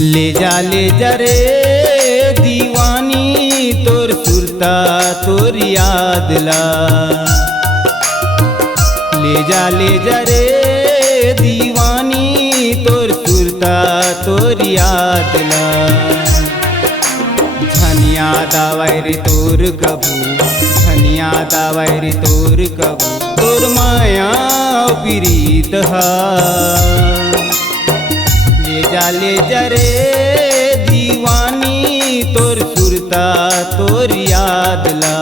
ले जा रे दीवानी तोर सुरता तोर याद ला। ले जा रे दीवानी तोर सुरता तोर याद ला। धनिया दावैर तोर कबू धनिया दावैर तोर कबू तोर माया प्रीत हा। ले जा रे दीवानी तोर सुरता तोर याद ला।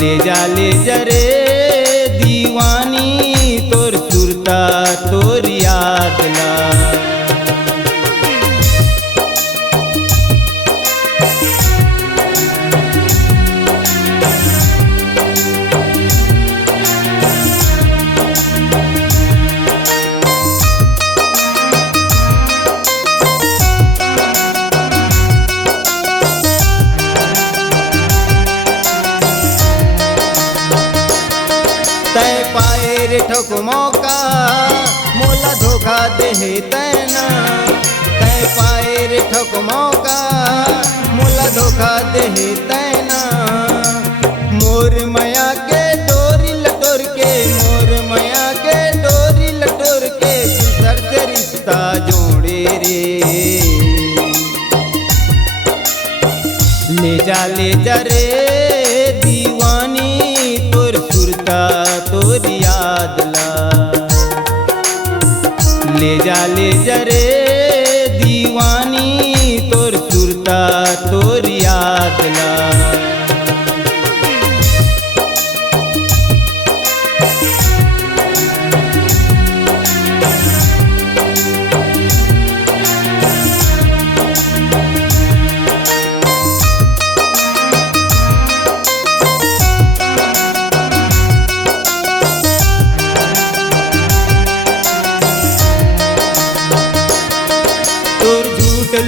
ले जा रे दीवानी तोर सुरता तोर याद ला। तय पाए रे ठोक मौका मोला धोखा दे तैना। तय पाए रे ठोक मौका मोला धोखा दे तैना। मोर माया के डोरी लटोर के मोर माया के डोरी लटोर के दूसर से रिश्ता जोड़े रे। ले जा रे दीवानी तोर सुरता तोर याद ला। ले जा रे दीवानी तोर सुरता तोर याद ला।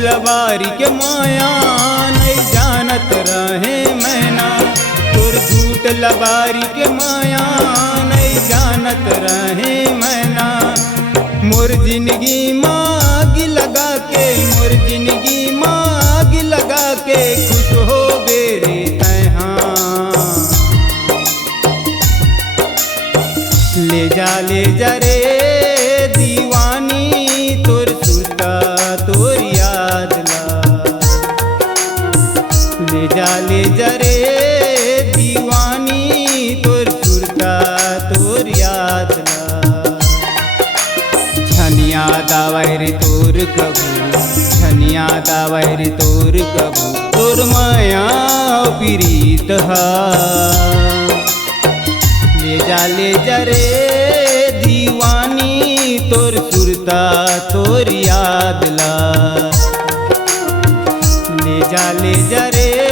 लबारी के माया नहीं जानत रहे मैना। तोर झूठ लबारी के माया नहीं जानत रहे मैना। मोर जिंदगी माग लगा के मोर जिंदगी माग लगा के खुश हो गे रे तैहा। ले जा रे दीवानी तोर सुरता तोर याद ला। ले जा रे दीवानी तोर सुरता तोर याद ला। झनिया दावैर तोर कबू झनिया दावैर तोर कबू तोर माया प्रीत हा। ले जा रे दीवानी तोर सुरता तोर याद ला। ले जा रे